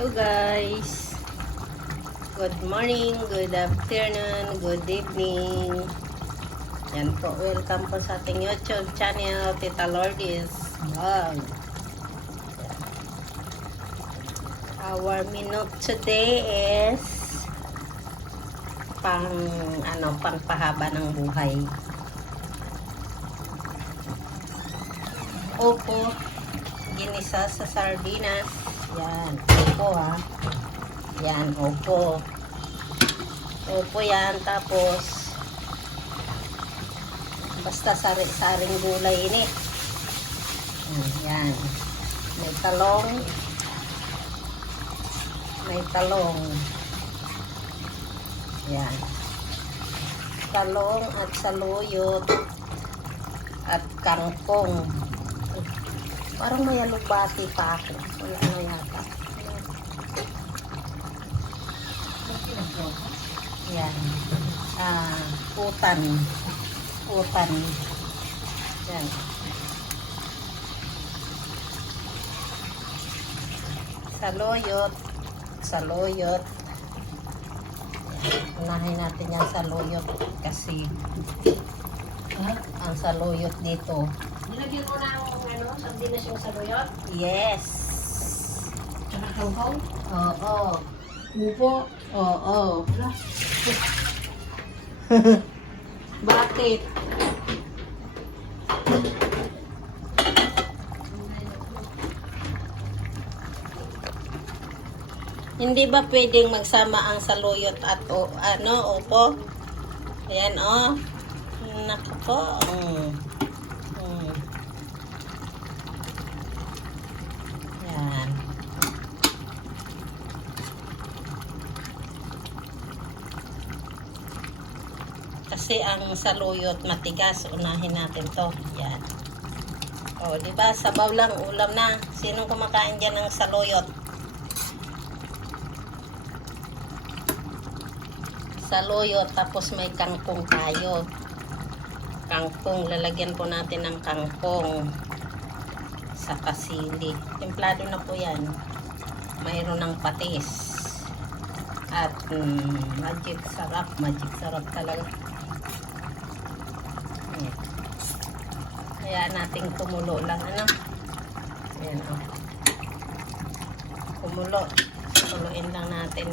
Hello guys, good morning, good afternoon, good evening. Yan po, welcome po sa ating YouTube channel, Tita Lourdes Vlog. Our menu today is pangpahaba ng buhay. Opo, ginisa sa sardinas. Yan, opo ha. Yan, opo. Opo yan, tapos basta saring gulay ini. Yan. May talong. May talong. Yan. Talong at saluyot at kangkong. Parang may alubati pa ako. Wala ano yata. Yan. Putan. Putan. Yan. Saluyot. Saluyot. Yan. Unahin natin yung saluyot kasi ang saluyot dito. Nilagyan mo ng sardinas yung saluyot? Yes. Tsaka kangkong? Oo. Upo? Oo. Bakit? Hindi ba pwedeng magsama ang saluyot at upo? Ayan Naku po. Yan. Kasi ang saluyot matigas, unahin natin to. Yan. O, di ba? Sabaw lang, ulam na. Sinong kumakain diyan ng saluyot? Saluyot, tapos may kangkong tayo. Kangkong, lalagyan po natin ng kangkong sa kasili. Templado na po yan. Mayroon ng patis. At magic sarap talaga. Kaya nating kumulo lang, Ayan, kumulo. Kumuloin lang natin.